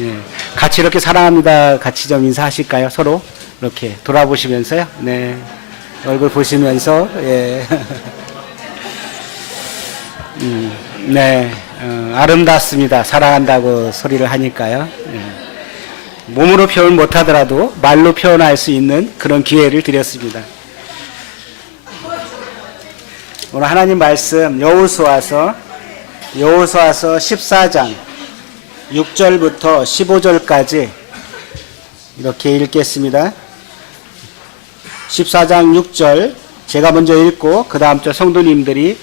예. 같이 이렇게 사랑합니다. 같이 좀 인사하실까요? 서로 이렇게 돌아보시면서요. 네. 얼굴 보시면서 예. 네. 아름답습니다. 사랑한다고 소리를 하니까요. 예. 몸으로 표현 못하더라도 말로 표현할 수 있는 그런 기회를 드렸습니다. 오늘 하나님 말씀 여호수아서 14장 6절부터 15절까지 이렇게 읽겠습니다. 14장 6절 제가 먼저 읽고 그 다음 절 성도님들이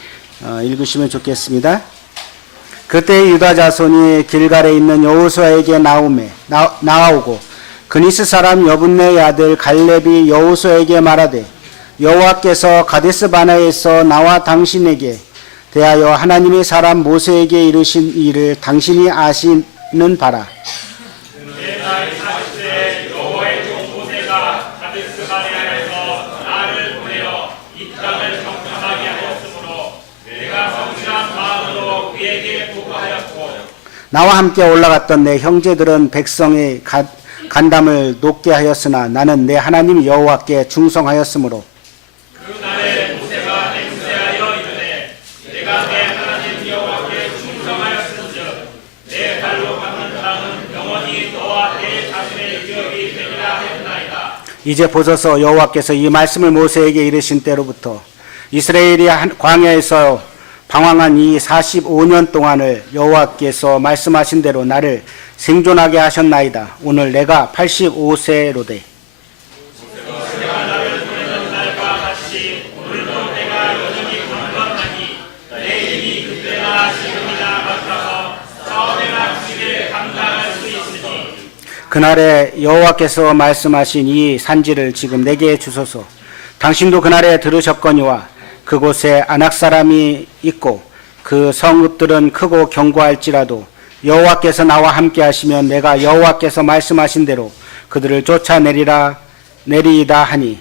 읽으시면 좋겠습니다. 그때 유다 자손이 길갈에 있는 여호수아에게 나아오고 그니스 사람 여분네의 아들 갈렙이 여호수아에게 말하되 여호와께서 가데스 바네아에서 나와 당신에게 대하여 하나님의 사람 모세에게 이르신 일을 당신이 아시는 바라. 내 나이 40세 여호와의 종 모세가 가데스 바네아에서 나를 보내어 이 땅을 정탐하게 하였으므로 내가 성실한 마음으로 그에게 보고하였고 나와 함께 올라갔던 내 형제들은 백성의 간담을 높게 하였으나 나는 내 하나님 여호와께 충성하였으므로 그날에 모세가 맹세하여 이르되 내가 내 하나님 여호와께 충성하였은즉 내 발로 밟는 땅은 영원히 너와 내 자손의 기업이 되리라 했나이다. 이제 보소서 여호와께서 이 말씀을 모세에게 이르신 때로부터 이스라엘이 광야에서 방황한 이 45년 동안을 여호와께서 말씀하신 대로 나를 생존하게 하셨나이다. 오늘 내가 85세로되 내가 나를 보내는 날과 같이 오늘도 내가 여전히 강건하니 내 힘이 그때나 지금이나 같아서 싸움에나 지게 감당할 수 있으니 그날에 여호와께서 말씀하신 이 산지를 지금 내게 주소서. 당신도 그날에 들으셨거니와 그곳에 안악 사람이 있고 그 성읍들은 크고 견고할지라도 여호와께서 나와 함께 하시면 내가 여호와께서 말씀하신 대로 그들을 쫓아내리이다 하니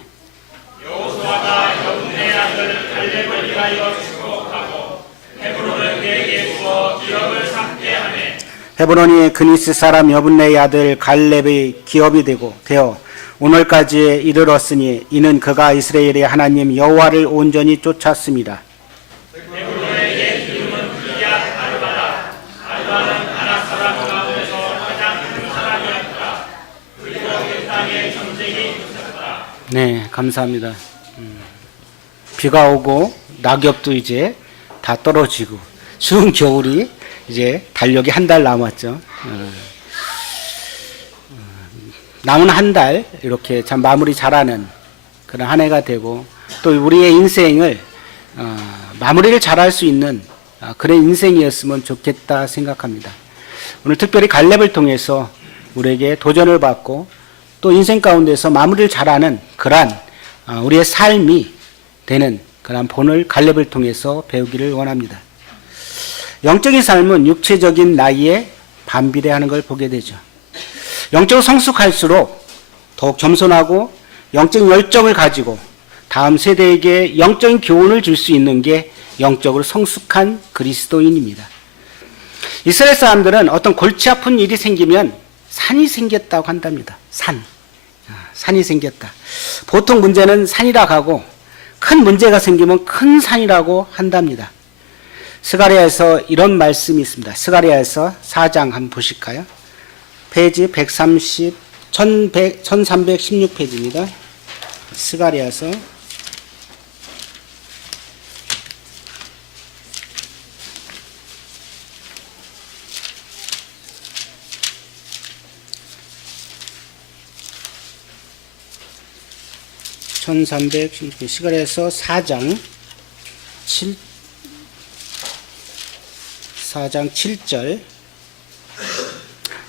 여호수아가 여분네 아들 갈렙을 위하여 축복하고 헤브론을 그에게 주어 기업을 삼게 하매 헤브론이 그니스 사람 여분네의 아들 갈렙의 기업이 되어 오늘까지 이르렀으니 이는 그가 이스라엘의 하나님 여호와를 온전히 쫓았습니다. 헤브론의 이름은 기럇 아르바다. 아르바는 아낙 사람 가운데서 가장 큰 사람이었다. 그리고 그 땅에 전쟁이 붙었다. 네, 감사합니다. 비가 오고 낙엽도 이제 다 떨어지고 추운 겨울이 이제 달력이 한 달 남았죠. 남은 한 달 이렇게 참 마무리 잘하는 그런 한 해가 되고 또 우리의 인생을 마무리를 잘할 수 있는 그런 인생이었으면 좋겠다 생각합니다. 오늘 특별히 갈렙을 통해서 우리에게 도전을 받고 또 인생 가운데서 마무리를 잘하는 그러한 우리의 삶이 되는 그러한 본을 갈렙을 통해서 배우기를 원합니다. 영적인 삶은 육체적인 나이에 반비례하는 걸 보게 되죠. 영적으로 성숙할수록 더욱 겸손하고 영적 열정을 가지고 다음 세대에게 영적인 교훈을 줄 수 있는 게 영적으로 성숙한 그리스도인입니다. 이스라엘 사람들은 어떤 골치 아픈 일이 생기면 산이 생겼다고 한답니다. 산이 생겼다. 보통 문제는 산이라고 하고 큰 문제가 생기면 큰 산이라고 한답니다. 스가랴에서 이런 말씀이 있습니다. 스가랴에서 4장 한번 보실까요? 페이지 1316페이지입니다. 스가랴서 1316페이지 스가랴서 4장 7절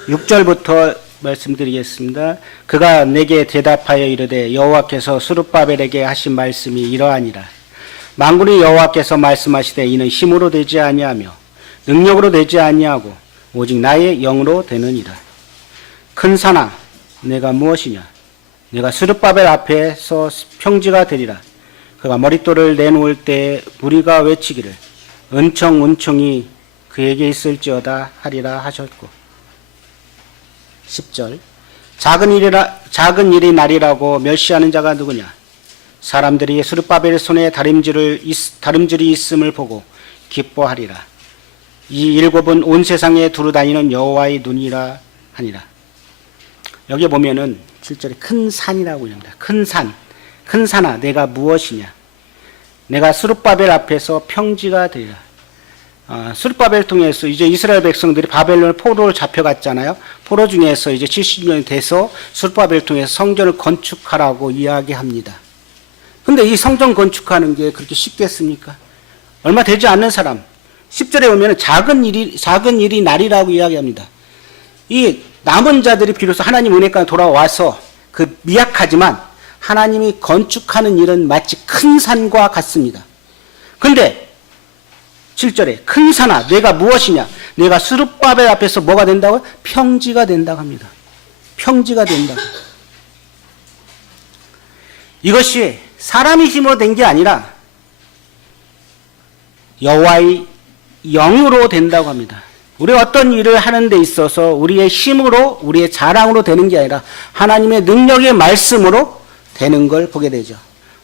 6절부터 말씀드리겠습니다. 그가 내게 대답하여 이르되 여호와께서 스룹바벨에게 하신 말씀이 이러하니라. 만군의 여호와께서 말씀하시되 이는 힘으로 되지 아니하며 능력으로 되지 아니하고 오직 나의 영으로 되느니라. 큰 산아 내가 무엇이냐? 내가 스룹바벨 앞에서 평지가 되리라. 그가 머릿돌을 내놓을 때 무리가 외치기를 은총이 그에게 있을지어다 하리라 하셨고 10절. 작은 일이 날이라고 멸시하는 자가 누구냐? 사람들이 스룹바벨 손에 다름질이 있음을 보고 기뻐하리라. 이 일곱은 온 세상에 두루 다니는 여호와의 눈이라 하니라. 여기 보면은 7절에 큰 산이라고 합니다. 큰 산. 큰 산아, 내가 무엇이냐? 내가 스룹바벨 앞에서 평지가 되리라. 스룹바벨 통해서 이제 이스라엘 백성들이 바벨론 포로를 잡혀갔잖아요. 포로 중에서 이제 70년이 돼서 스룹바벨 통해서 성전을 건축하라고 이야기합니다. 근데 이 성전 건축하는 게 그렇게 쉽겠습니까? 얼마 되지 않는 사람. 10절에 보면 작은 일이 날이라고 이야기합니다. 이 남은 자들이 비로소 하나님 은혜가 돌아와서 그 미약하지만 하나님이 건축하는 일은 마치 큰 산과 같습니다. 근데 7절에 큰 산아 내가 무엇이냐? 내가 스룹바벨 앞에서 뭐가 된다고요? 평지가 된다고 합니다. 평지가 된다고. 이것이 사람의 힘으로 된 게 아니라 여호와의 영으로 된다고 합니다. 우리 어떤 일을 하는 데 있어서 우리의 힘으로 우리의 자랑으로 되는 게 아니라 하나님의 능력의 말씀으로 되는 걸 보게 되죠.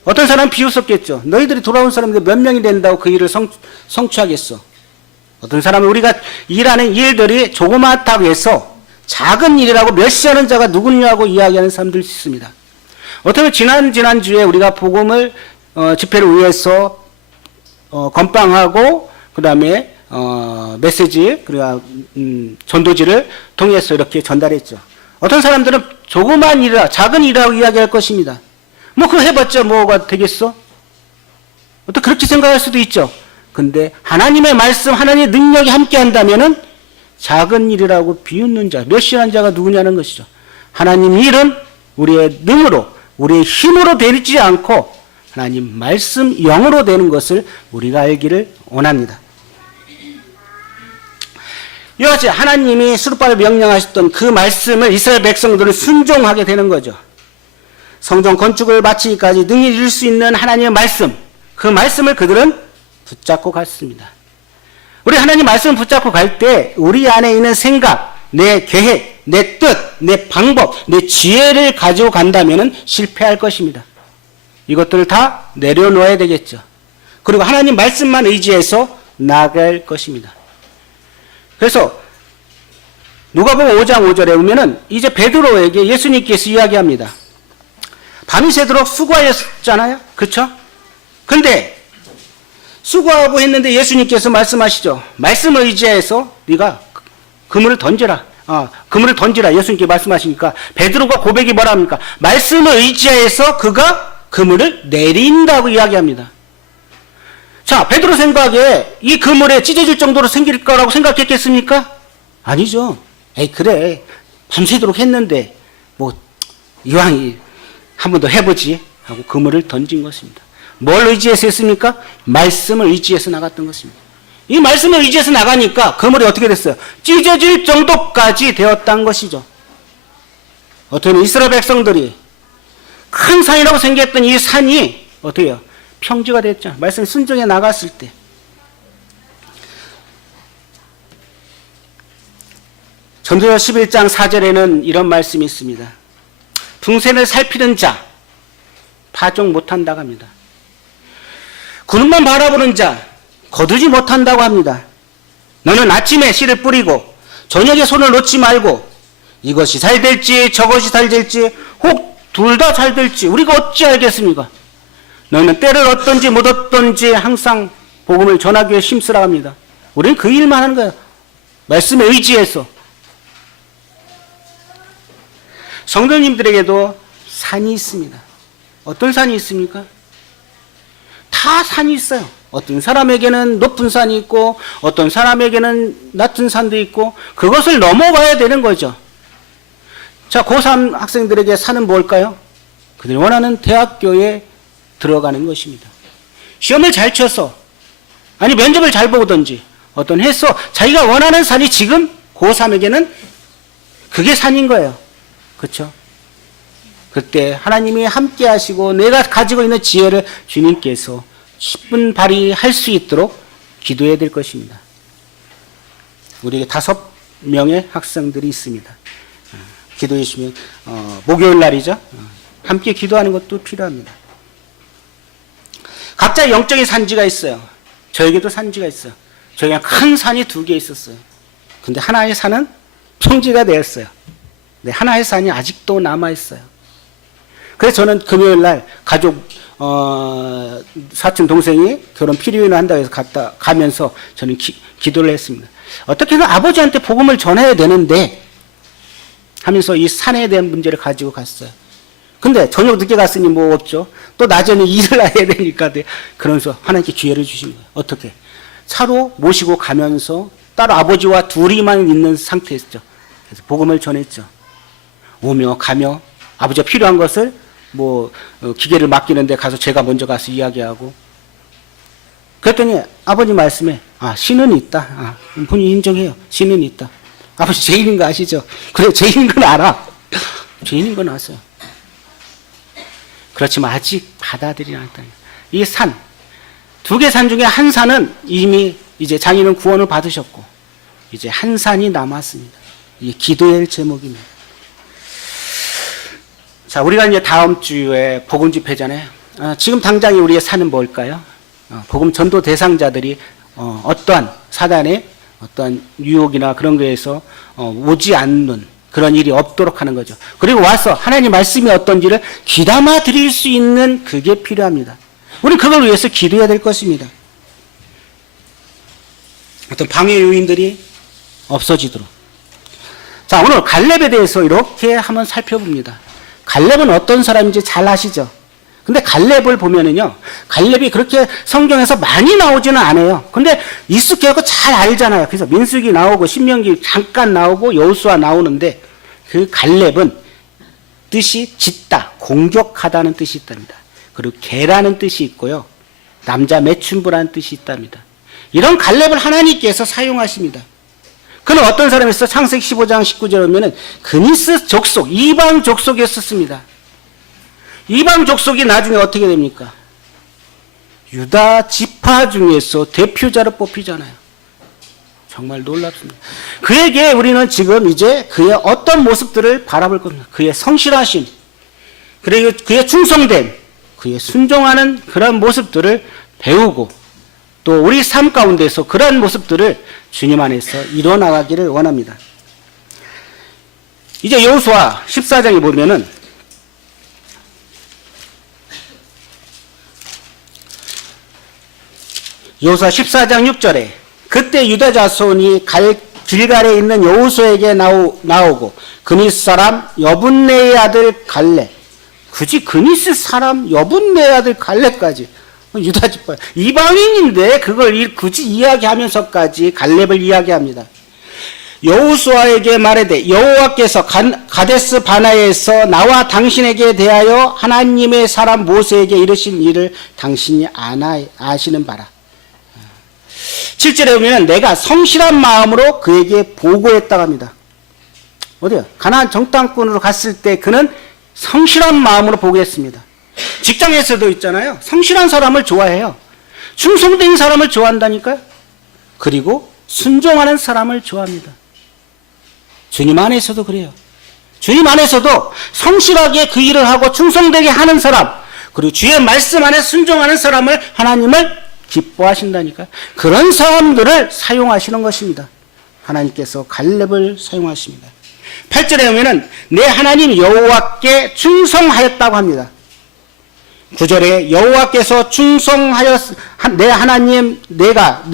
어떤 사람은 비웃었겠죠. 너희들이 돌아온 사람들 몇 명이 된다고 그 일을 성취하겠어. 어떤 사람은 우리가 일하는 일들이 조그맣다고 해서 작은 일이라고 멸시하는 자가 누구냐고 이야기하는 사람들이 있습니다. 어떻게 지난주에 우리가 복음을 집회를 위해서 건빵하고 그 다음에 메시지 그리고 전도지를 통해서 이렇게 전달했죠. 어떤 사람들은 조그만 일이라 작은 일이라고 이야기할 것입니다. 뭐 그거 해봤자 뭐가 되겠어? 또 그렇게 생각할 수도 있죠. 근데 하나님의 말씀, 하나님의 능력이 함께 한다면은 작은 일이라고 비웃는 자, 멸시하는 자가 누구냐는 것이죠. 하나님 일은 우리의 능으로, 우리의 힘으로 되지 않고 하나님 말씀 영으로 되는 것을 우리가 알기를 원합니다. 이와 같이 하나님이 스룹바벨 명령하셨던 그 말씀을 이스라엘 백성들은 순종하게 되는 거죠. 성전 건축을 마치기까지 능히 이룰 수 있는 하나님의 말씀, 그 말씀을 그들은 붙잡고 갔습니다. 우리 하나님 말씀을 붙잡고 갈 때 우리 안에 있는 생각, 내 계획, 내 뜻, 내 방법, 내 지혜를 가지고 간다면 실패할 것입니다. 이것들을 다 내려놓아야 되겠죠. 그리고 하나님 말씀만 의지해서 나아갈 것입니다. 그래서 누가복음 5장 5절에 보면은 이제 베드로에게 예수님께서 이야기합니다. 밤이 새도록 수고하셨잖아요. 그렇죠? 근데 수고하고 했는데 예수님께서 말씀하시죠. 말씀을 의지해서 네가 그물을 던져라. 그물을 던지라. 예수님께 말씀하시니까 베드로가 고백이 뭐라 합니까? 말씀을 의지해서 그가 그물을 내린다고 이야기합니다. 자, 베드로 생각에 이 그물에 찢어질 정도로 생길 거라고 생각했겠습니까? 아니죠. 에이, 그래. 밤새도록 했는데, 이왕이 한 번 더 해보지. 하고 그물을 던진 것입니다. 뭘 의지해서 했습니까? 말씀을 의지해서 나갔던 것입니다. 이 말씀을 의지해서 나가니까 그물이 어떻게 됐어요? 찢어질 정도까지 되었다는 것이죠. 어떻게 보면 이스라엘 백성들이 큰 산이라고 생겼던 이 산이 어떻게 해요? 평지가 됐죠. 말씀 순종해 나갔을 때. 전도서 11장 4절에는 이런 말씀이 있습니다. 등산을 살피는 자 파종 못한다고 합니다. 구름만 바라보는 자 거두지 못한다고 합니다. 너는 아침에 씨를 뿌리고 저녁에 손을 놓지 말고 이것이 잘 될지 저것이 잘 될지 혹 둘 다 잘 될지 우리가 어찌 알겠습니까? 너희는 때를 얻든지 못 얻든지 항상 복음을 전하기 위해 힘쓰라 합니다. 우리는 그 일만 하는 거예요. 말씀에 의지해서. 성도님들에게도 산이 있습니다. 어떤 산이 있습니까? 다 산이 있어요. 어떤 사람에게는 높은 산이 있고 어떤 사람에게는 낮은 산도 있고 그것을 넘어가야 되는 거죠. 자, 고3 학생들에게 산은 뭘까요? 그들이 원하는 대학교에 들어가는 것입니다. 시험을 잘 쳐서 아니 면접을 잘 보든지 어떤 해서 자기가 원하는 산이 지금 고3에게는 그게 산인 거예요. 그렇죠? 그때 하나님이 함께 하시고 내가 가지고 있는 지혜를 주님께서 10분 발휘할 수 있도록 기도해야 될 것입니다. 우리에게 5명의 학생들이 있습니다. 기도해 주시면 목요일 날이죠. 함께 기도하는 것도 필요합니다. 각자 영적인 산지가 있어요. 저에게도 산지가 있어요. 저에게 큰 산이 2개 있었어요. 근데 하나의 산은 평지가 되었어요. 네, 하나의 산이 아직도 남아있어요. 그래서 저는 금요일 날 가족, 사촌 동생이 결혼 피리윈을 한다고 해서 가면서 저는 기도를 했습니다. 어떻게든 아버지한테 복음을 전해야 되는데 하면서 이 산에 대한 문제를 가지고 갔어요. 근데 저녁 늦게 갔으니 뭐 없죠. 또 낮에는 일을 해야 되니까. 그러면서 하나님께 기회를 주신 거예요. 어떻게? 차로 모시고 가면서 따로 아버지와 둘이만 있는 상태였죠. 그래서 복음을 전했죠. 오며 가며 아버지가 필요한 것을 기계를 맡기는데 가서 제가 먼저 가서 이야기하고. 그랬더니 아버지 말씀에 신은 있다. 본인이 인정해요. 신은 있다. 아버지 죄인인 거 아시죠? 그래, 죄인인 건 알아. 죄인인 건 아세요. 그렇지만 아직 받아들이지 않았다. 이 산, 2개 산 중에 한 산은 이미 이제 장인은 구원을 받으셨고 이제 한 산이 남았습니다. 이게 기도의 제목입니다. 자, 우리가 이제 다음 주에 복음 집회잖아요. 지금 당장의 우리의 산은 뭘까요? 복음 전도 대상자들이 어떠한 사단의 어떠한 유혹이나 그런 거에서 오지 않는 그런 일이 없도록 하는 거죠. 그리고 와서 하나님 말씀이 어떤지를 귀담아 드릴 수 있는 그게 필요합니다. 우리는 그걸 위해서 기도해야 될 것입니다. 어떤 방해 요인들이 없어지도록. 자, 오늘 갈렙에 대해서 이렇게 한번 살펴봅니다. 갈렙은 어떤 사람인지 잘 아시죠? 근데 갈렙을 보면은요, 갈렙이 그렇게 성경에서 많이 나오지는 않아요. 근데 익숙해서 잘 알잖아요. 그래서 민수기 나오고 신명기 잠깐 나오고 여호수아 나오는데 그 갈렙은 뜻이 짓다, 공격하다는 뜻이 있답니다. 그리고 개라는 뜻이 있고요. 남자 매춘부라는 뜻이 있답니다. 이런 갈렙을 하나님께서 사용하십니다. 그는 어떤 사람이었어? 창세기 15장 19절에 보면은 그니스 족속, 이방 족속이었습니다. 이방 족속이 나중에 어떻게 됩니까? 유다 지파 중에서 대표자로 뽑히잖아요. 정말 놀랍습니다. 그에게 우리는 지금 이제 그의 어떤 모습들을 바라볼 겁니다. 그의 성실하심, 그리고 그의 충성됨, 그의 순종하는 그런 모습들을 배우고 또 우리 삶 가운데서 그러한 모습들을 주님 안에서 이뤄나가기를 원합니다. 이제 여호수아 14장에 보면은 여호수아 14장 6절에 그때 유다 자손이 길갈에 있는 여호수아에게 나오고 그니스 사람 여분네의 아들 갈렙, 굳이 그니스 사람 여분네의 아들 갈렙까지 유다 지파 이방인인데 그걸 굳이 이야기하면서까지 갈렙을 이야기합니다. 여호수아에게 말하되 여호와께서 가데스 바나에서 나와 당신에게 대하여 하나님의 사람 모세에게 이르신 일을 당신이 아시는 바라. 7절에 보면 내가 성실한 마음으로 그에게 보고했다고 합니다. 어디요? 가나안 정탐꾼으로 갔을 때 그는 성실한 마음으로 보고했습니다. 직장에서도 있잖아요. 성실한 사람을 좋아해요. 충성된 사람을 좋아한다니까요. 그리고 순종하는 사람을 좋아합니다. 주님 안에서도 그래요. 주님 안에서도 성실하게 그 일을 하고 충성되게 하는 사람, 그리고 주의 말씀 안에 순종하는 사람을 하나님을 기뻐하신다니까요. 그런 사람들을 사용하시는 것입니다. 하나님께서 갈렙을 사용하십니다. 8절에 보면은 내 하나님 여호와께 충성하였다고 합니다. 9절에 여호와께서 내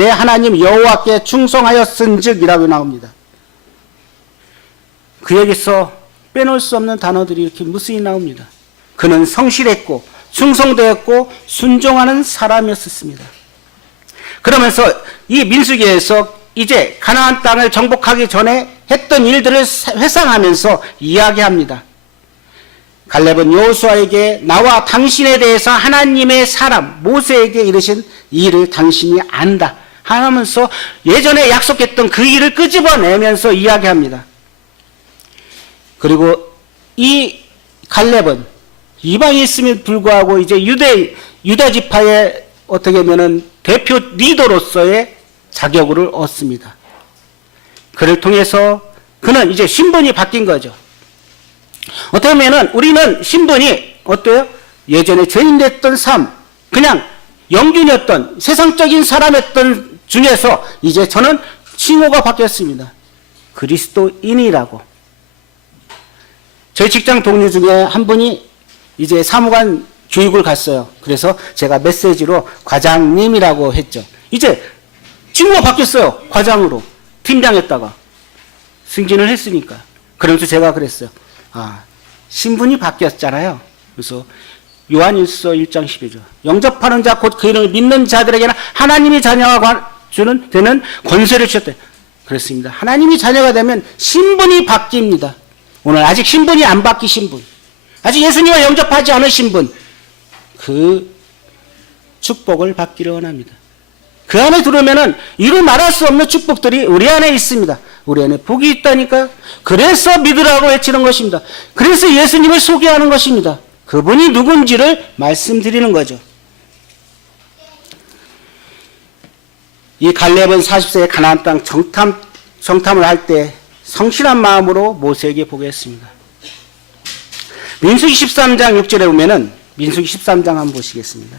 하나님 여호와께 충성하였은즉이라고 나옵니다. 그에게서 빼놓을 수 없는 단어들이 이렇게 무수히 나옵니다. 그는 성실했고 충성되었고 순종하는 사람이었습니다. 그러면서 이 민수기에서 이제 가나안 땅을 정복하기 전에 했던 일들을 회상하면서 이야기합니다. 갈렙은 여호수아에게 나와 당신에 대해서 하나님의 사람 모세에게 이르신 이 일을 당신이 안다 하면서 예전에 약속했던 그 일을 끄집어내면서 이야기합니다. 그리고 이 갈렙은 이방이 있음에 불구하고 이제 유다 지파의 어떻게 보면은 대표 리더로서의 자격을 얻습니다. 그를 통해서 그는 이제 신분이 바뀐 거죠. 어떻게 보면은 우리는 신분이 어때요? 예전에 죄인 됐던 삶, 그냥 영균이었던 세상적인 사람이었던 중에서 이제 저는 칭호가 바뀌었습니다. 그리스도인이라고. 저희 직장 동료 중에 한 분이 이제 사무관 교육을 갔어요. 그래서 제가 메시지로 과장님이라고 했죠. 이제 칭호가 바뀌었어요. 과장으로. 팀장했다가. 승진을 했으니까. 그러면서 제가 그랬어요. 아, 신분이 바뀌었잖아요. 그래서 요한일서 1장 12절. 영접하는 자 곧 그 이름을 믿는 자들에게는 하나님이 자녀가 되는 권세를 주셨대. 그렇습니다. 하나님이 자녀가 되면 신분이 바뀝니다. 오늘 아직 신분이 안 바뀌신 분, 아직 예수님을 영접하지 않으신 분, 그 축복을 받기를 원합니다. 그 안에 들어오면은 이루 말할 수 없는 축복들이 우리 안에 있습니다. 우리 안에 복이 있다니까요. 그래서 믿으라고 외치는 것입니다. 그래서 예수님을 소개하는 것입니다. 그분이 누군지를 말씀드리는 거죠. 이 갈렙은 40세에 가나안 땅 정탐을 할 때 성실한 마음으로 모세에게 보고했습니다. 민수기 13장 6절에 보면은 민수기 13장 한번 보시겠습니다.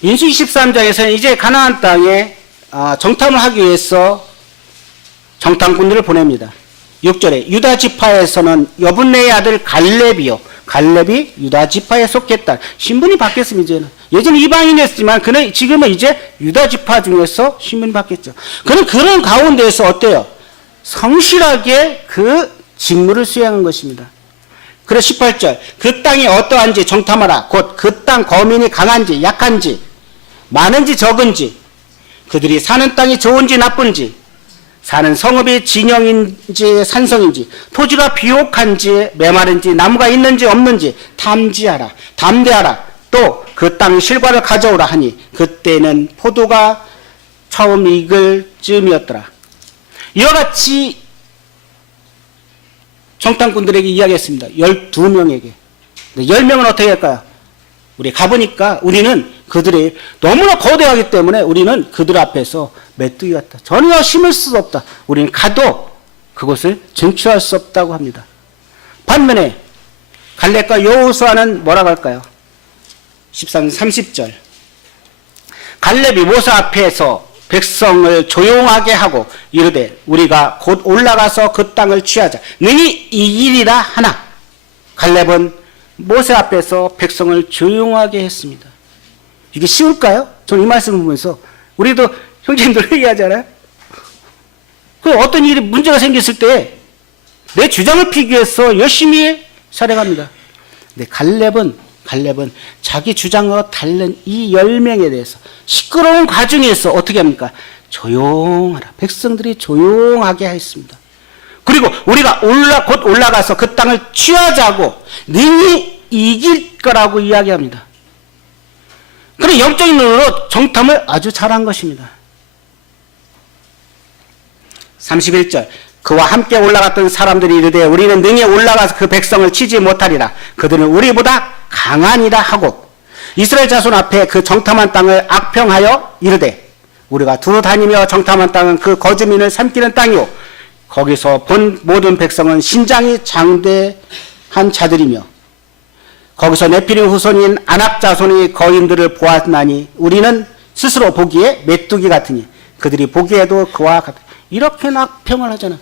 민수기 13장에서는 이제 가나안 땅에 정탐을 하기 위해서 정탐꾼들을 보냅니다. 6절에 유다 지파에서는 여분네의 아들 갈렙이요. 갈렙이 유다 지파에 속했다. 신분이 바뀌었습니다. 이제는. 예전에 이방인이었지만 그는 지금은 이제 유다 지파 중에서 신분이 바뀌었죠. 그는 그런 가운데에서 어때요? 성실하게 그 직무를 수행한 것입니다. 그래서 18절 그 땅이 어떠한지 정탐하라. 곧 그 땅 거민이 강한지 약한지 많은지 적은지 그들이 사는 땅이 좋은지 나쁜지 사는 성읍이 진영인지 산성인지 토지가 비옥한지 메마른지 나무가 있는지 없는지 탐지하라. 담대하라. 또 그 땅 실과를 가져오라 하니 그때는 포도가 처음 익을 즈음이었더라. 이와 같이 정탐꾼들에게 이야기했습니다. 12명에게. 10명은 어떻게 할까요? 우리 가보니까 우리는 그들이 너무나 거대하기 때문에 우리는 그들 앞에서 메뚜기 같다. 전혀 힘을 쓸 수 없다. 우리는 가도 그것을 쟁취할 수 없다고 합니다. 반면에 갈렙과 여호수아는 뭐라고 할까요? 13, 30절 갈렙이 모세 앞에서 백성을 조용하게 하고 이르되 우리가 곧 올라가서 그 땅을 취하자. 능히 이기리라 하나. 갈렙은 모세 앞에서 백성을 조용하게 했습니다. 이게 쉬울까요? 저는 이 말씀을 보면서 우리도 형제님들 회의하잖아요. 그 어떤 일이 문제가 생겼을 때 내 주장을 피기 위해서 열심히 살아갑니다. 근데 갈렙은 자기 주장과 다른 이 10명에 대해서 시끄러운 과정에서 어떻게 합니까? 조용하라. 백성들이 조용하게 했습니다. 그리고 우리가 곧 올라가서 그 땅을 취하자고 능히 이길 거라고 이야기합니다. 그런 영적인 눈으로 정탐을 아주 잘한 것입니다. 31절 그와 함께 올라갔던 사람들이 이르되 우리는 능히 올라가서 그 백성을 치지 못하리라. 그들은 우리보다 강하니라 하고 이스라엘 자손 앞에 그 정탐한 땅을 악평하여 이르되 우리가 두루 다니며 정탐한 땅은 그 거주민을 삼키는 땅이요 거기서 본 모든 백성은 신장이 장대한 자들이며 거기서 네피림 후손인 아낙 자손의 거인들을 보았나니 우리는 스스로 보기에 메뚜기 같으니 그들이 보기에도 그와 같다. 이렇게 악평을 하잖아.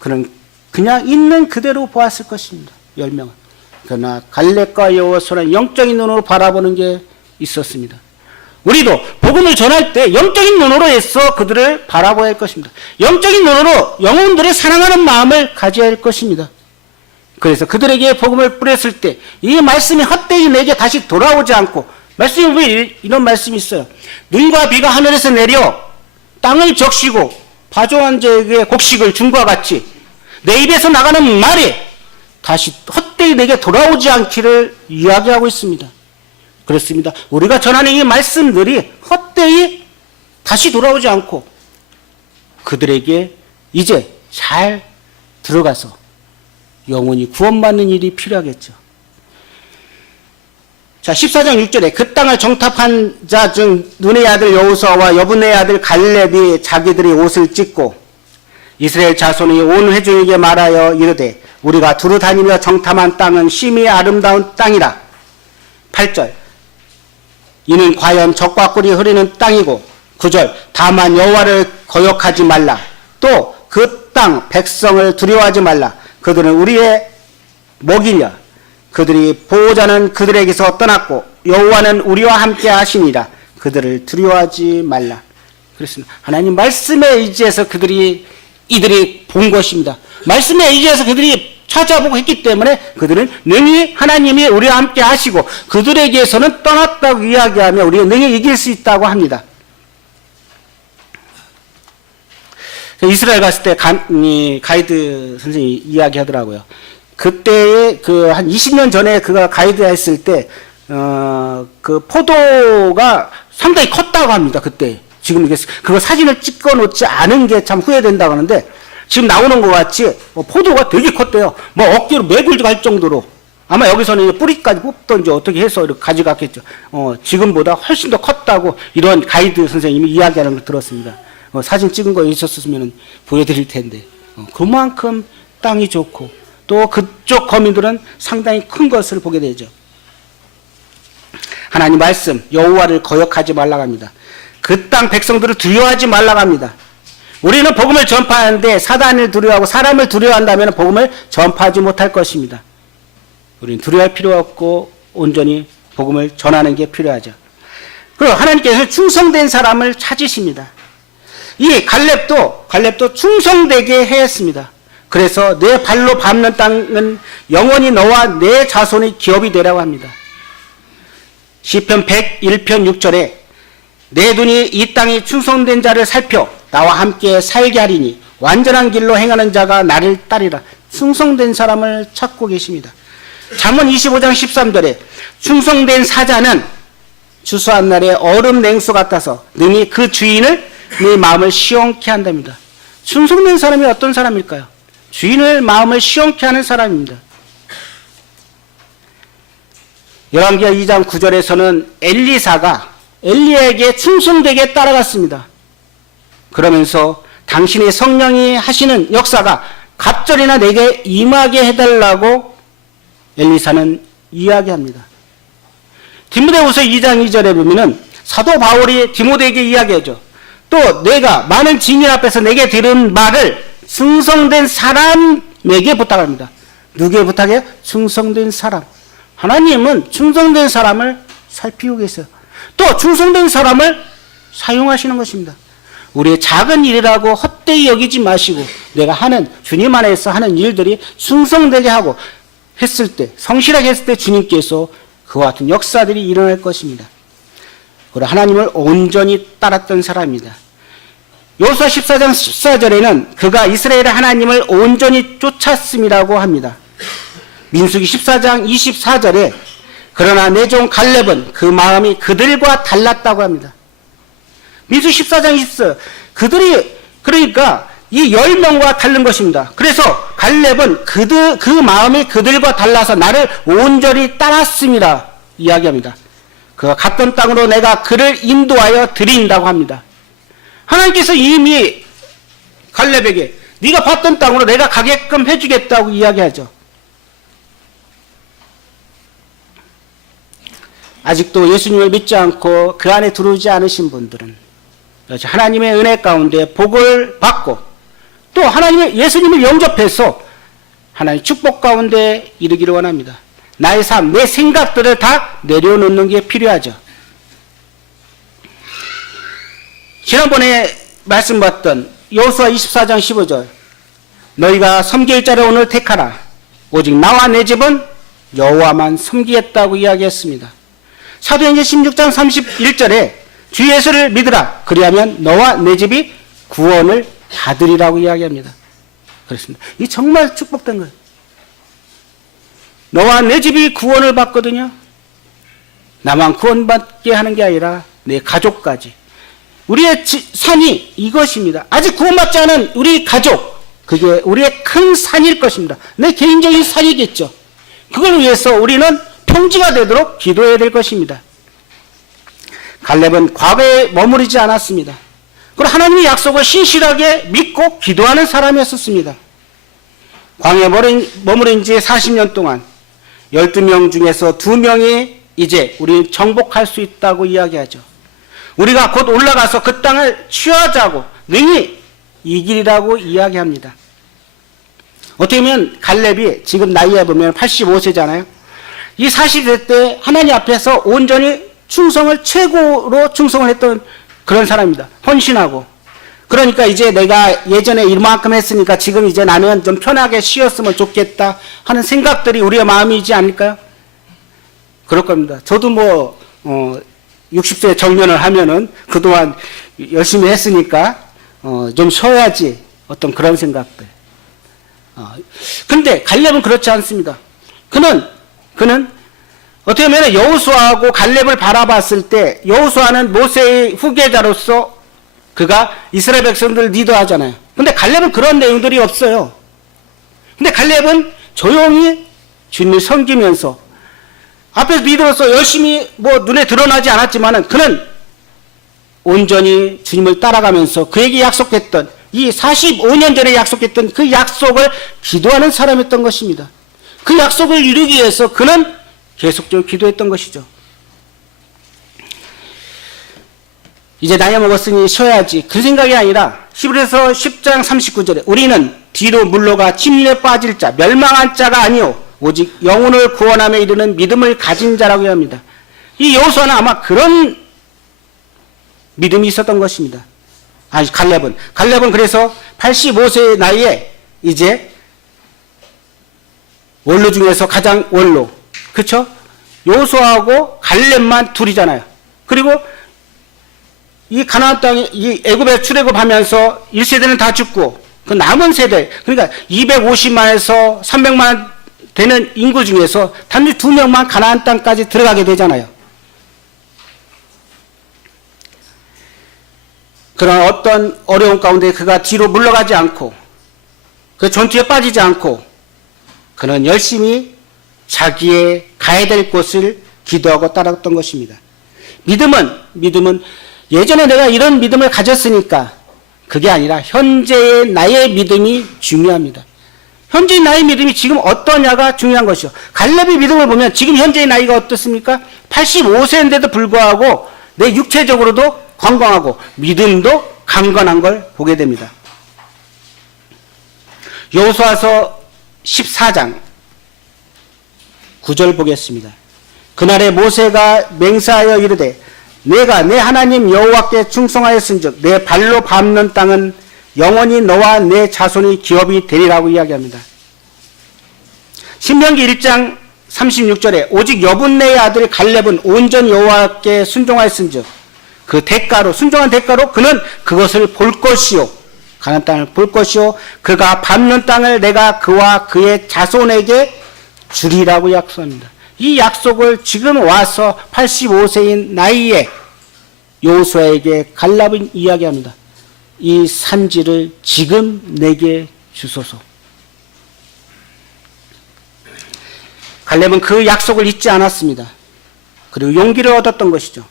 그는 그냥 있는 그대로 보았을 것입니다. 10명은. 그러나 갈렙과 여호수아는 영적인 눈으로 바라보는 게 있었습니다. 우리도 복음을 전할 때 영적인 눈으로 해서 그들을 바라봐야 할 것입니다. 영적인 눈으로 영혼들을 사랑하는 마음을 가져야 할 것입니다. 그래서 그들에게 복음을 뿌렸을 때 이 말씀이 헛되이 내게 다시 돌아오지 않고 말씀이 왜 이런 말씀이 있어요? 눈과 비가 하늘에서 내려 땅을 적시고 파종한 자에게 곡식을 준 것과 같이 내 입에서 나가는 말이 다시 헛되이 내게 돌아오지 않기를 이야기하고 있습니다. 그렇습니다. 우리가 전하는 이 말씀들이 헛되이 다시 돌아오지 않고 그들에게 이제 잘 들어가서 영혼이 구원받는 일이 필요하겠죠. 자, 14장 6절에 그 땅을 정탐한 자 중 눈의 아들 여호수아와 여분의 아들 갈렙이 자기들이 옷을 찢고 이스라엘 자손이 온 회중에게 말하여 이르되 우리가 두루 다니며 정탐한 땅은 심히 아름다운 땅이라. 8절 이는 과연 적과 꿀이 흐르는 땅이고 9절 다만 여호와를 거역하지 말라. 또 그 땅 백성을 두려워하지 말라. 그들은 우리의 목이냐. 그들이 보호자는 그들에게서 떠났고 여호와는 우리와 함께 하시니라. 그들을 두려워하지 말라. 그렇습니다. 하나님 말씀에 의지해서 이들이 본 것입니다. 말씀에 의지해서 그들이 찾아보고 했기 때문에 그들은 능히 하나님이 우리와 함께 하시고 그들에게서는 떠났다고 이야기하며 우리가 능히 이길 수 있다고 합니다. 이스라엘 갔을 때 가이드 선생님이 이야기하더라고요. 그때에 한 20년 전에 그가 가이드 했을 때, 그 포도가 상당히 컸다고 합니다. 그때. 지금 그거 사진을 찍어 놓지 않은 게 참 후회된다고 하는데, 지금 나오는 것 같이 포도가 되게 컸대요. 뭐 어깨로 메고 갈 정도로. 아마 여기서는 뿌리까지 뽑던지 어떻게 해서 이렇게 가져갔겠죠. 지금보다 훨씬 더 컸다고 이런 가이드 선생님이 이야기하는 걸 들었습니다. 사진 찍은 거 있었으면 보여드릴 텐데. 그만큼 땅이 좋고, 또 그쪽 거민들은 상당히 큰 것을 보게 되죠. 하나님 말씀, 여호와를 거역하지 말라고 합니다. 그 땅 백성들을 두려워하지 말라고 합니다. 우리는 복음을 전파하는데 사단을 두려워하고 사람을 두려워한다면 복음을 전파하지 못할 것입니다. 우리는 두려워할 필요 없고 온전히 복음을 전하는 게 필요하죠. 그리고 하나님께서 충성된 사람을 찾으십니다. 이 갈렙도 충성되게 했습니다. 그래서 내 발로 밟는 땅은 영원히 너와 내 자손의 기업이 되라고 합니다. 시편 101편 6절에 내 눈이 이 땅이 충성된 자를 살펴 나와 함께 살게 하리니 완전한 길로 행하는 자가 나를 따르리라. 충성된 사람을 찾고 계십니다. 잠언 25장 13절에 충성된 사자는 추수한 날에 얼음 냉수 같아서 능히 그 주인을 네 마음을 시원케 한답니다. 충성된 사람이 어떤 사람일까요? 주인을 마음을 시원케 하는 사람입니다. 열왕기하 2장 9절에서는 엘리사가 엘리야에게 충성되게 따라갔습니다. 그러면서 당신의 성령이 하시는 역사가 갑절이나 내게 임하게 해달라고 엘리사는 이야기합니다. 디모데후서 2장 2절에 보면은 사도 바울이 디모데에게 이야기하죠. 또 내가 많은 증인 앞에서 내게 들은 말을 충성된 사람에게 부탁합니다. 누구에게 부탁해요? 충성된 사람. 하나님은 충성된 사람을 살피고 계세요. 또 충성된 사람을 사용하시는 것입니다. 우리의 작은 일이라고 헛되이 여기지 마시고 내가 주님 안에서 하는 일들이 충성되게 하고 했을 때, 성실하게 했을 때 주님께서 그와 같은 역사들이 일어날 것입니다. 그리고 하나님을 온전히 따랐던 사람입니다. 여호수아 14장 14절에는 그가 이스라엘의 하나님을 온전히 쫓았음이라고 합니다. 민수기 14장 24절에 그러나 내 종 갈렙은 그 마음이 그들과 달랐다고 합니다. 민수기 14장 24절 그들이 그러니까 이 10명과 다른 것입니다. 그래서 갈렙은 그 마음이 그들과 달라서 나를 온전히 따랐음이라 이야기합니다. 그가 갔던 땅으로 내가 그를 인도하여 드린다고 합니다. 하나님께서 이미 갈렙에게 네가 봤던 땅으로 내가 가게끔 해주겠다고 이야기하죠. 아직도 예수님을 믿지 않고 그 안에 들어오지 않으신 분들은 하나님의 은혜 가운데 복을 받고 또 예수님을 영접해서 하나님의 축복 가운데 이르기를 원합니다. 나의 삶, 내 생각들을 다 내려놓는 게 필요하죠. 지난번에 말씀봤던 여호수아 24장 15절 너희가 섬길 자를 오늘 택하라. 오직 나와 내 집은 여호와만 섬기겠다고 이야기했습니다. 사도행전 16장 31절에 주 예수를 믿으라. 그리하면 너와 내 집이 구원을 받으리라고 이야기합니다. 그렇습니다. 이 정말 축복된 거예요. 너와 내 집이 구원을 받거든요. 나만 구원받게 하는 게 아니라 내 가족까지. 우리의 산이 이것입니다. 아직 구원받지 않은 우리 가족, 그게 우리의 큰 산일 것입니다. 내 개인적인 산이겠죠. 그걸 위해서 우리는 성지가 되도록 기도해야 될 것입니다. 갈렙은 과거에 머무르지 않았습니다. 그리고 하나님의 약속을 신실하게 믿고 기도하는 사람이었습니다. 광야에 머무른 지 40년 동안 12명 중에서 2명이 이제 우리 정복할 수 있다고 이야기하죠. 우리가 곧 올라가서 그 땅을 취하자고 능히 이기리라고 이야기합니다. 어떻게 보면 갈렙이 지금 나이에 보면 85세잖아요. 이 40세 때 하나님 앞에서 온전히 최고로 충성을 했던 그런 사람입니다. 헌신하고. 그러니까 이제 내가 예전에 이만큼 했으니까 지금 이제 나는 좀 편하게 쉬었으면 좋겠다 하는 생각들이 우리의 마음이지 않을까요? 그럴 겁니다. 저도 60세 정년을 하면은 그동안 열심히 했으니까 좀 쉬어야지 어떤 그런 생각들. 근데 갈렙은 그렇지 않습니다. 그는 어떻게 보면 여호수아하고 갈렙을 바라봤을 때 여호수아는 모세의 후계자로서 그가 이스라엘 백성들을 리더하잖아요. 근데 갈렙은 그런 내용들이 없어요. 근데 갈렙은 조용히 주님을 섬기면서 앞에서 리더로서 열심히 눈에 드러나지 않았지만은 그는 온전히 주님을 따라가면서 그에게 약속했던 이 45년 전에 약속했던 그 약속을 기도하는 사람이었던 것입니다. 그 약속을 이루기 위해서 그는 계속적으로 기도했던 것이죠. 이제 나이 먹었으니 쉬어야지 그 생각이 아니라 히브리서 10장 39절에 우리는 뒤로 물러가 침례에 빠질 자 멸망한 자가 아니오 오직 영혼을 구원함에 이르는 믿음을 가진 자라고 합니다. 이 여호수아는 아마 그런 믿음이 있었던 것입니다. 갈렙은 그래서 85세의 나이에 이제 원로 중에서 가장 원로, 그렇죠? 여호수아하고 갈렙만 둘이잖아요. 그리고 이 가나안 땅, 이 애굽에 출애굽하면서 1세대는 다 죽고 그 남은 세대, 그러니까 250만에서 300만 되는 인구 중에서 단지 2명만 가나안 땅까지 들어가게 되잖아요. 그런 어떤 어려움 가운데 그가 뒤로 물러가지 않고 그 전투에 빠지지 않고 그는 열심히 자기의 가야 될 곳을 기도하고 따랐던 것입니다. 믿음은 예전에 내가 이런 믿음을 가졌으니까 그게 아니라 현재의 나의 믿음이 중요합니다. 현재의 나의 믿음이 지금 어떠냐가 중요한 것이요. 갈렙의 믿음을 보면 지금 현재의 나이가 어떻습니까? 85세인데도 불구하고 내 육체적으로도 건강하고 믿음도 강건한 걸 보게 됩니다. 여호수아서 14장 9절 보겠습니다. 그날에 모세가 맹세하여 이르되 내가 내 하나님 여호와께 충성하였은즉 내 발로 밟는 땅은 영원히 너와 내 자손이 기업이 되리라고 이야기합니다. 신명기 1장 36절에 오직 여분네의 아들 갈렙은 온전히 여호와께 순종하였은즉 그 대가로 순종한 대가로 그는 그것을 볼 것이요 가나안 땅을 볼 것이요 그가 밟는 땅을 내가 그와 그의 자손에게 주리라고 약속합니다. 이 약속을 지금 와서 85세인 나이에 여호수아에게 갈렙은 이야기합니다. 이 산지를 지금 내게 주소서. 갈렙은 그 약속을 잊지 않았습니다. 그리고 용기를 얻었던 것이죠.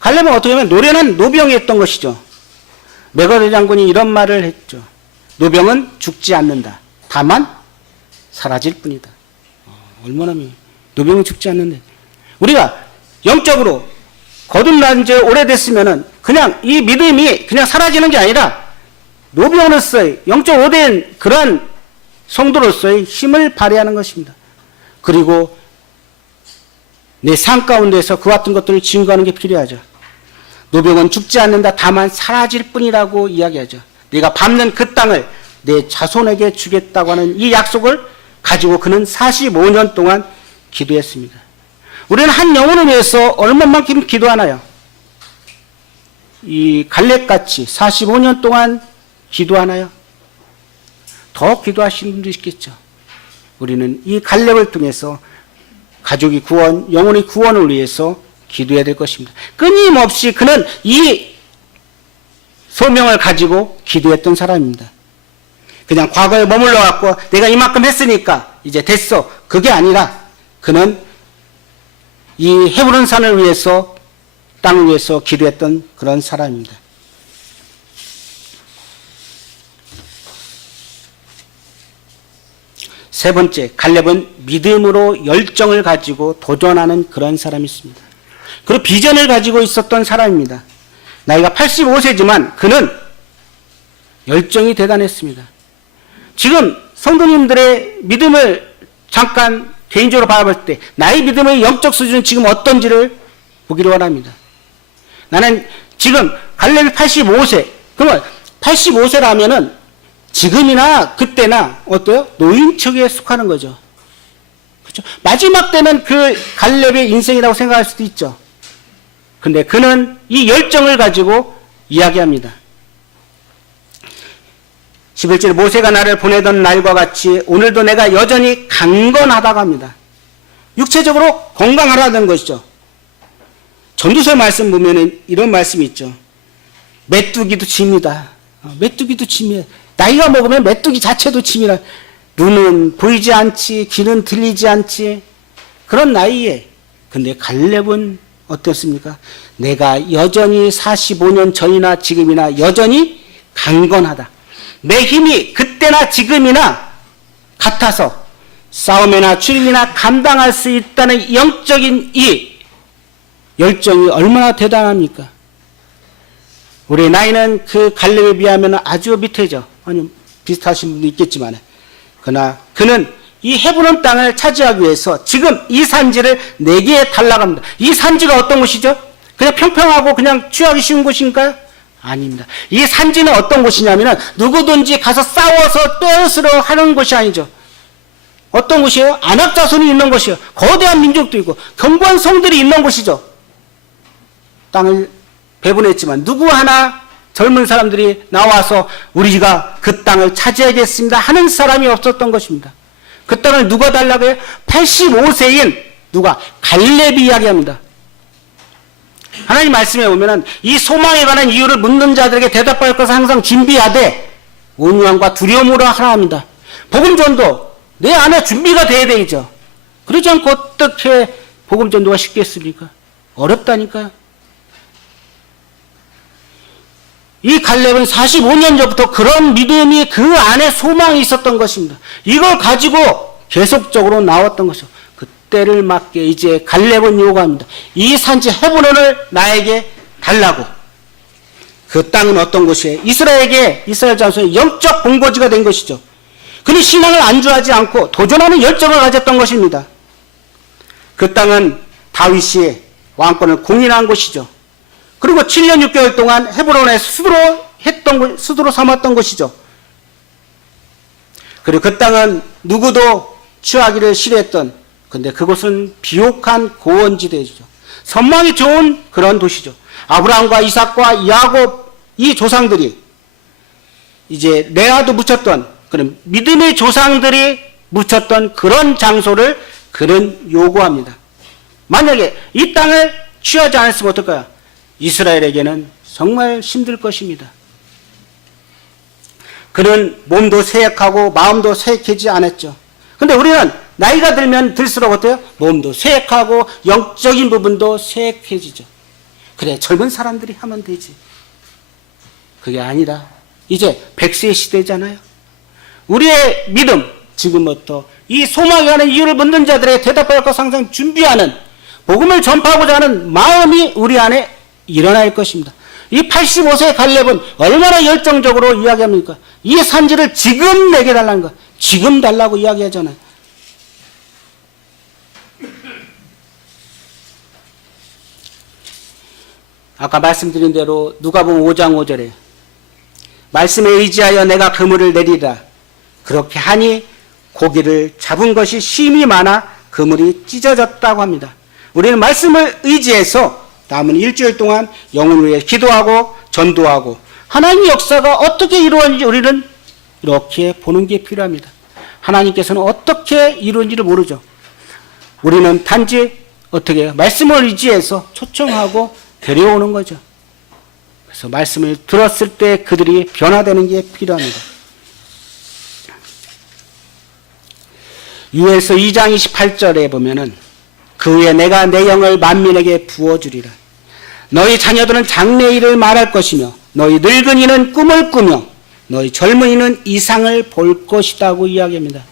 갈렙은 어떻게 보면 노련한 노병이었던 것이죠. 메거리 장군이 이런 말을 했죠. 노병은 죽지 않는다. 다만 사라질 뿐이다. 얼마나 노병은 죽지 않는데 우리가 영적으로 거듭난 지 오래됐으면은 그냥 이 믿음이 그냥 사라지는 게 아니라 노병으로서의 영적 오된 그러한 성도로서의 힘을 발휘하는 것입니다. 그리고 내 삶 가운데서 그 같은 것들을 증거하는 게 필요하죠. 노병은 죽지 않는다. 다만 사라질 뿐이라고 이야기하죠. 내가 밟는 그 땅을 내 자손에게 주겠다고 하는 이 약속을 가지고 그는 45년 동안 기도했습니다. 우리는 한 영혼을 위해서 얼마만큼 기도하나요? 이 갈렙같이 45년 동안 기도하나요? 더 기도하시는 분도 있겠죠. 우리는 이 갈렙을 통해서 가족의 구원, 영혼의 구원을 위해서 기도해야 될 것입니다. 끊임없이 그는 이 소명을 가지고 기도했던 사람입니다. 그냥 과거에 머물러 갖고 내가 이만큼 했으니까 이제 됐어. 그게 아니라 그는 이 헤브론 산을 위해서, 땅을 위해서 기도했던 그런 사람입니다. 세 번째, 갈렙은 믿음으로 열정을 가지고 도전하는 그런 사람이 있습니다. 그리고 비전을 가지고 있었던 사람입니다. 나이가 85세지만 그는 열정이 대단했습니다. 지금 성도님들의 믿음을 잠깐 개인적으로 바라볼 때 나의 믿음의 영적 수준은 지금 어떤지를 보기를 원합니다. 나는 지금 갈렙이 85세, 그러면 85세라면은 지금이나 그때나 어때요? 노인척에 속하는 거죠. 그렇죠? 마지막 때는 그 갈렙의 인생이라고 생각할 수도 있죠. 근데 그는 이 열정을 가지고 이야기합니다. 11절, 모세가 나를 보내던 날과 같이 오늘도 내가 여전히 강건하다고 합니다. 육체적으로 건강하라는 것이죠. 전도서 말씀 보면은 이런 말씀이 있죠. 메뚜기도 짐이다. 메뚜기도 짐이야. 나이가 먹으면 메뚜기 자체도 짐이라. 눈은 보이지 않지, 귀는 들리지 않지. 그런 나이에. 근데 갈렙은 어떻습니까? 내가 여전히 45년 전이나 지금이나 여전히 강건하다. 내 힘이 그때나 지금이나 같아서 싸움이나 출입이나 감당할 수 있다는 영적인 이 열정이 얼마나 대단합니까? 우리 나이는 그 갈렙에 비하면 아주 밑에죠. 아니, 비슷하신 분도 있겠지만. 그러나 그는 이 헤브론 땅을 차지하기 위해서 지금 이 산지를 4개에 달라갑니다. 이 산지가 어떤 곳이죠? 그냥 평평하고 그냥 취하기 쉬운 곳인가요? 아닙니다. 이 산지는 어떤 곳이냐면 누구든지 가서 싸워서 떼어쓰러 하는 곳이 아니죠. 어떤 곳이에요? 안악자손이 있는 곳이에요. 거대한 민족도 있고 견고한 성들이 있는 곳이죠. 땅을 배분했지만 누구 하나 젊은 사람들이 나와서 우리가 그 땅을 차지하겠습니다 하는 사람이 없었던 것입니다. 그 땅을 누가 달라고 해요? 85세인 누가? 갈렙이 이야기합니다. 하나님 말씀에 보면은 이 소망에 관한 이유를 묻는 자들에게 대답할 것을 항상 준비하되 온유함과 두려움으로 하라 합니다. 복음 전도 내 안에 준비가 돼야 되죠. 그러지 않고 어떻게 복음 전도가 쉽겠습니까? 어렵다니까요. 이 갈렙은 45년 전부터 그런 믿음이 그 안에 소망이 있었던 것입니다. 이걸 가지고 계속적으로 나왔던 것이죠. 그때를 맞게 이제 갈렙은 요구합니다. 이 산지 헤브론을 나에게 달라고. 그 땅은 어떤 곳이에요? 이스라엘 자손의 영적 본거지가 된 것이죠. 그는 신앙을 안주하지 않고 도전하는 열정을 가졌던 것입니다. 그 땅은 다윗이 왕권을 공인한 곳이죠. 그리고 7년 6개월 동안 헤브론의 수도로 삼았던 것이죠. 그리고 그 땅은 누구도 취하기를 싫어했던, 근데 그곳은 비옥한 고원지대죠. 선망이 좋은 그런 도시죠. 아브라함과 이삭과 야곱 이 조상들이 이제 레아도 묻혔던 그런 믿음의 조상들이 묻혔던 그런 장소를 그는 요구합니다. 만약에 이 땅을 취하지 않았으면 어떨까요? 이스라엘에게는 정말 힘들 것입니다. 그는 몸도 쇠약하고 마음도 쇠약해지지 않았죠. 근데 우리는 나이가 들면 들수록 어때요? 몸도 쇠약하고 영적인 부분도 쇠약해지죠. 그래, 젊은 사람들이 하면 되지. 그게 아니라 이제 100세 시대잖아요. 우리의 믿음, 지금부터 이 소망에 관한 이유를 묻는 자들에게 대답할 것을 항상 준비하는, 복음을 전파하고자 하는 마음이 우리 안에 일어날 것입니다. 이 85세 갈렙은 얼마나 열정적으로 이야기합니까? 이 산지를 지금 내게 달라는 거. 지금 달라고 이야기하잖아요. 아까 말씀드린 대로 누가복음 5장 5절에 말씀에 의지하여 내가 그물을 내리라. 그렇게 하니 고기를 잡은 것이 심히 많아 그물이 찢어졌다고 합니다. 우리는 말씀을 의지해서 남은 일주일 동안 영혼을 위해 기도하고 전도하고 하나님의 역사가 어떻게 이루어지는지 우리는 이렇게 보는 게 필요합니다. 하나님께서는 어떻게 이루어지는지를 모르죠. 우리는 단지 어떻게 해요? 말씀을 의지해서 초청하고 데려오는 거죠. 그래서 말씀을 들었을 때 그들이 변화되는 게 필요합니다. 유에서 2장 28절에 보면은 그 후에 내가 내 영을 만민에게 부어주리라. 너희 자녀들은 장래일을 말할 것이며 너희 늙은이는 꿈을 꾸며 너희 젊은이는 이상을 볼 것이라고 이야기합니다.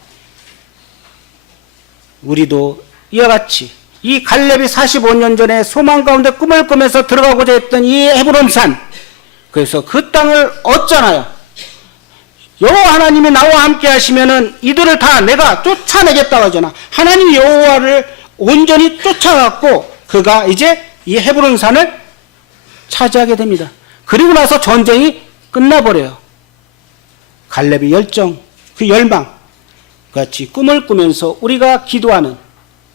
우리도 이와 같이 이 갈렙이 45년 전에 소망 가운데 꿈을 꾸면서 들어가고자 했던 이 헤브론산, 그래서 그 땅을 얻잖아요. 여호와 하나님이 나와 함께 하시면은 이들을 다 내가 쫓아내겠다고 하잖아. 하나님 여호와를 온전히 쫓아갔고 그가 이제 이 헤브론산을 차지하게 됩니다. 그리고 나서 전쟁이 끝나버려요. 갈렙의 열정, 그 열망 같이 꿈을 꾸면서 우리가 기도하는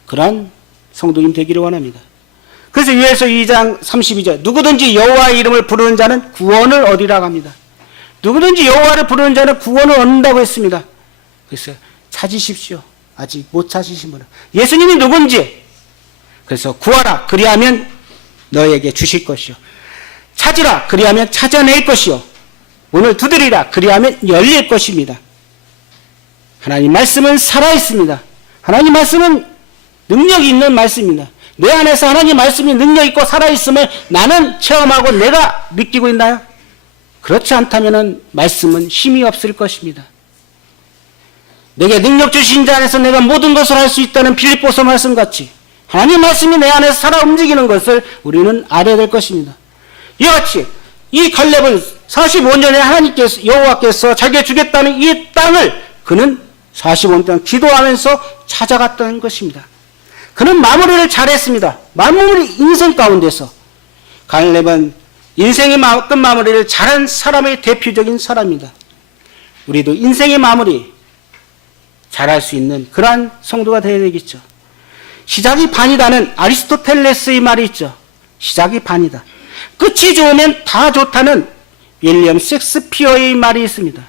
그러한 성도님 되기를 원합니다. 그래서 유에서 2장 32절 누구든지 여호와의 이름을 부르는 자는 구원을 얻으리라고 합니다. 누구든지 여호와를 부르는 자는 구원을 얻는다고 했습니다. 그래서 찾으십시오. 아직 못 찾으신 분은 예수님이 누군지 그래서 구하라 그리하면 너에게 주실 것이요 찾으라 그리하면 찾아낼 것이요 문을 두드리라 그리하면 열릴 것입니다. 하나님 말씀은 살아있습니다. 하나님 말씀은 능력이 있는 말씀입니다. 내 안에서 하나님 말씀이 능력 있고 살아있음을 나는 체험하고 내가 느끼고 있나요? 그렇지 않다면 말씀은 힘이 없을 것입니다. 내게 능력 주신 자 안에서 내가 모든 것을 할 수 있다는 빌립보서 말씀같이 하나님 말씀이 내 안에서 살아 움직이는 것을 우리는 알아야 될 것입니다. 이와 같이 이 갈렙은 45년에 하나님께서 여호와께서 자기가 주겠다는 이 땅을 그는 45년 동안 기도하면서 찾아갔다는 것입니다. 그는 마무리를 잘했습니다. 마무리 인생 가운데서 갈렙은 인생의 끝마무리를 잘한 사람의 대표적인 사람입니다. 우리도 인생의 마무리 잘할 수 있는 그러한 성도가 되어야 되겠죠. 시작이 반이다는 아리스토텔레스의 말이 있죠. 시작이 반이다. 끝이 좋으면 다 좋다는 윌리엄 셰익스피어의 말이 있습니다.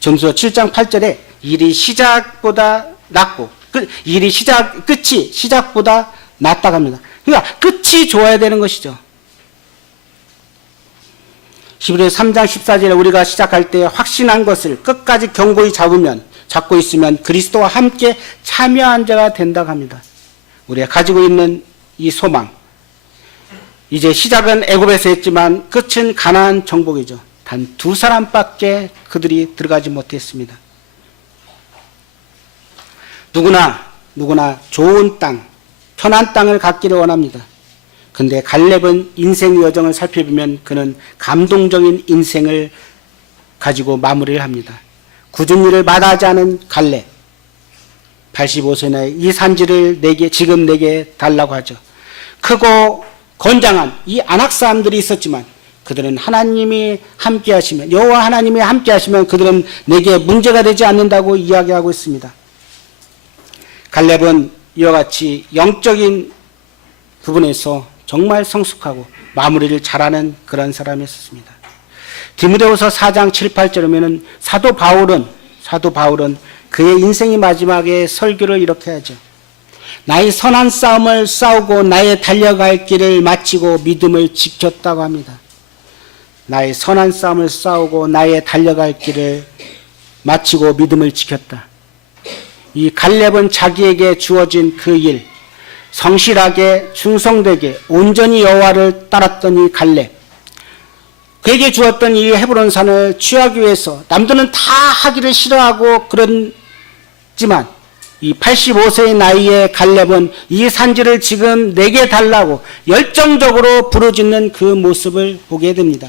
전서 7장 8절에 일이 시작보다 낫고 끝이 시작보다 낫다고 합니다. 그러니까 끝이 좋아야 되는 것이죠. 히브리서 3장 14절에 우리가 시작할 때 확신한 것을 끝까지 견고히 잡고 있으면 그리스도와 함께 참여한 자가 된다고 합니다. 우리가 가지고 있는 이 소망, 이제 시작은 애굽에서 했지만 끝은 가나안 정복이죠. 단 2사람밖에 그들이 들어가지 못했습니다. 누구나 좋은 땅, 편한 땅을 갖기를 원합니다. 근데 갈렙은 인생 여정을 살펴보면 그는 감동적인 인생을 가지고 마무리를 합니다. 굳은 일을 마다하지 않은 갈렙. 85세 나이 이 산지를 지금 내게 달라고 하죠. 크고 건장한 이 안악 사람들이 있었지만 그들은 하나님이 함께 하시면 여호와 하나님이 함께 하시면 그들은 내게 문제가 되지 않는다고 이야기하고 있습니다. 갈렙은 이와 같이 영적인 부분에서 정말 성숙하고 마무리를 잘하는 그런 사람이었습니다. 디모데후서 4장 7, 8절에 보면 사도 바울은 그의 인생의 마지막에 설교를 이렇게 하죠. 나의 선한 싸움을 싸우고 나의 달려갈 길을 마치고 믿음을 지켰다고 합니다. 나의 선한 싸움을 싸우고 나의 달려갈 길을 마치고 믿음을 지켰다. 이 갈렙은 자기에게 주어진 그 일, 성실하게 충성되게 온전히 여호와를 따랐던 이 갈렙, 그에게 주었던 이 헤브론산을 취하기 위해서 남들은 다 하기를 싫어하고 그랬지만 이 85세의 나이에 갈렙은 이 산지를 지금 내게 달라고 열정적으로 부르짖는 그 모습을 보게 됩니다.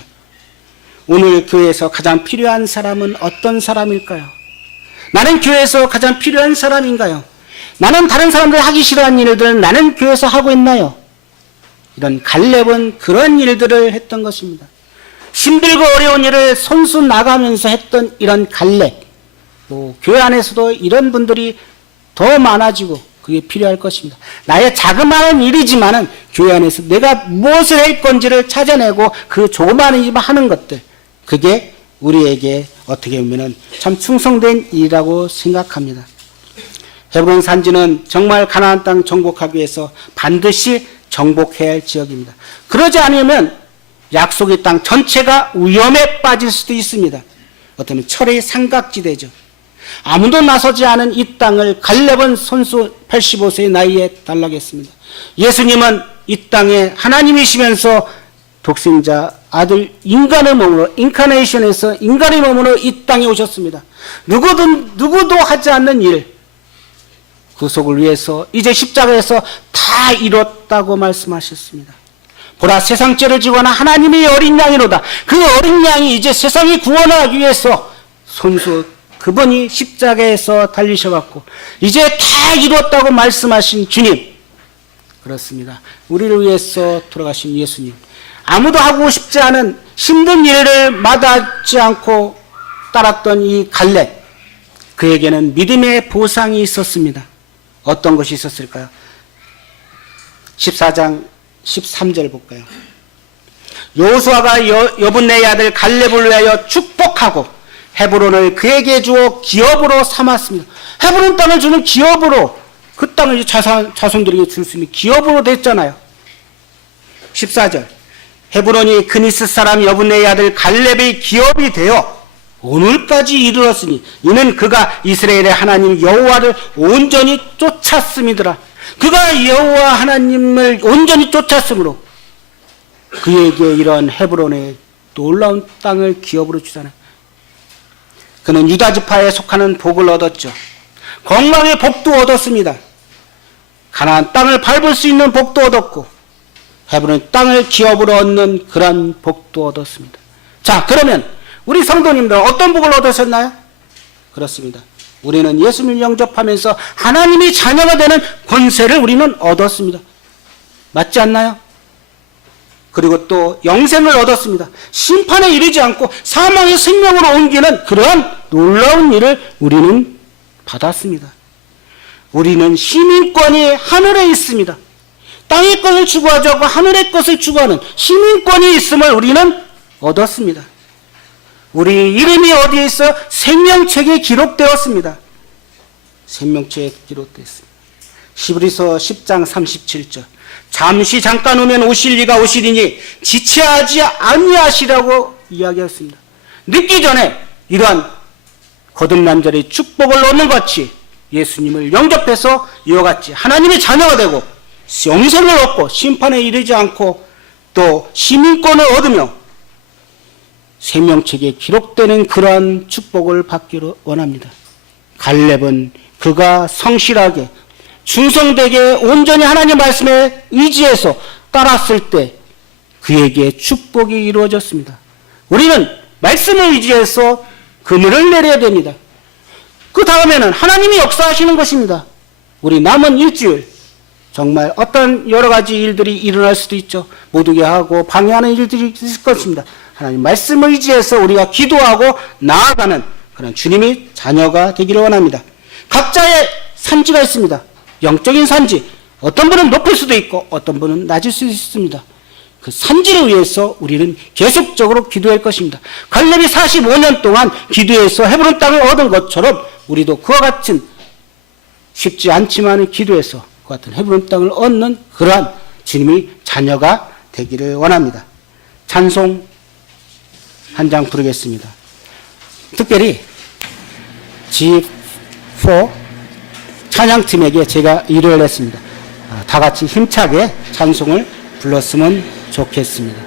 오늘 교회에서 가장 필요한 사람은 어떤 사람일까요? 나는 교회에서 가장 필요한 사람인가요? 나는 다른 사람들 하기 싫어하는 일들을 나는 교회에서 하고 있나요? 이런 갈렙은 그런 일들을 했던 것입니다. 힘들고 어려운 일을 손수 나가면서 했던 이런 갈렙, 교회 안에서도 이런 분들이 더 많아지고 그게 필요할 것입니다. 나의 자그마한 일이지만은 교회 안에서 내가 무엇을 할 건지를 찾아내고 그 조그마한 일만 하는 것들, 그게 우리에게 어떻게 보면은 참 충성된 일이라고 생각합니다. 헤브론 산지는 정말 가나안 땅 정복하기 위해서 반드시 정복해야 할 지역입니다. 그러지 않으면 약속의 땅 전체가 위험에 빠질 수도 있습니다. 어쩌면 철의 삼각지대죠. 아무도 나서지 않은 이 땅을 갈렙은 선수 85세의 나이에 달라겠습니다. 예수님은 이 땅에 하나님이시면서 독생자 아들 인간의 몸으로 인카네이션에서 인간의 몸으로 이 땅에 오셨습니다. 누구도 하지 않는 일, 구속을 위해서 이제 십자가에서 다 이뤘다고 말씀하셨습니다. 보라, 세상 죄를 지고 하나 하나님의 어린 양이로다. 그 어린 양이 이제 세상이 구원하기 위해서 손수 그분이 십자가에서 달리셔갖고 이제 다 이뤘다고 말씀하신 주님, 그렇습니다. 우리를 위해서 돌아가신 예수님, 아무도 하고 싶지 않은 힘든 일을 마다하지 않고 따랐던 이 갈렙, 그에게는 믿음의 보상이 있었습니다. 어떤 것이 있었을까요? 14장 13절 볼까요? 여호수아가 여분네의 아들 갈렙을 위하여 축복하고 헤브론을 그에게 주어 기업으로 삼았습니다. 헤브론 땅을 주는 기업으로, 그 땅을 자손들에게 줄 수 있는 기업으로 됐잖아요. 14절, 헤브론이 그니스 사람 여분네의 아들 갈렙의 기업이 되어 오늘까지 이르렀으니 이는 그가 이스라엘의 하나님 여호와를 온전히 쫓았음이더라. 그가 여호와 하나님을 온전히 쫓았으므로 그에게 이런 헤브론의 놀라운 땅을 기업으로 주잖아요. 그는 유다 지파에 속하는 복을 얻었죠. 건강의 복도 얻었습니다. 가나안 땅을 밟을 수 있는 복도 얻었고 헤브론 땅을 기업으로 얻는 그런 복도 얻었습니다. 자, 그러면 우리 성도님들 어떤 복을 얻으셨나요? 그렇습니다. 우리는 예수님을 영접하면서 하나님의 자녀가 되는 권세를 우리는 얻었습니다. 맞지 않나요? 그리고 또 영생을 얻었습니다. 심판에 이르지 않고 사망의 생명으로 옮기는 그러한 놀라운 일을 우리는 받았습니다. 우리는 시민권이 하늘에 있습니다. 땅의 것을 추구하지 않고 하늘의 것을 추구하는 시민권이 있음을 우리는 얻었습니다. 우리 이름이 어디에 있어요? 생명책에 기록되었습니다. 생명책에 기록되었습니다. 히브리서 10장 37절. 잠시 잠깐 오면 오실 이가 오시리니 지체하지 아니하시라고 이야기했습니다. 늦기 전에 이러한 거듭난 자의 축복을 얻는 것이 예수님을 영접해서 이와 같이 하나님의 자녀가 되고 영생을 얻고 심판에 이르지 않고 또 시민권을 얻으며 생명책에 기록되는 그러한 축복을 받기를 원합니다. 갈렙은 그가 성실하게 충성되게 온전히 하나님 말씀에 의지해서 따랐을 때 그에게 축복이 이루어졌습니다. 우리는 말씀을 의지해서 그물을 내려야 됩니다. 그 다음에는 하나님이 역사하시는 것입니다. 우리 남은 일주일 정말 어떤 여러 가지 일들이 일어날 수도 있죠. 못 오게 하고 방해하는 일들이 있을 것입니다. 하나님 말씀을 의지해서 우리가 기도하고 나아가는 그런 주님의 자녀가 되기를 원합니다. 각자의 산지가 있습니다. 영적인 산지. 어떤 분은 높을 수도 있고 어떤 분은 낮을 수도 있습니다. 그 산지를 위해서 우리는 계속적으로 기도할 것입니다. 갈렙이 45년 동안 기도해서 헤브론 땅을 얻은 것처럼 우리도 그와 같은 쉽지 않지만 기도해서 그 같은 헤브론 땅을 얻는 그러한 주님의 자녀가 되기를 원합니다. 찬송 한 장 부르겠습니다. 특별히 G4 찬양팀에게 제가 의뢰를 했습니다. 다 같이 힘차게 찬송을 불렀으면 좋겠습니다.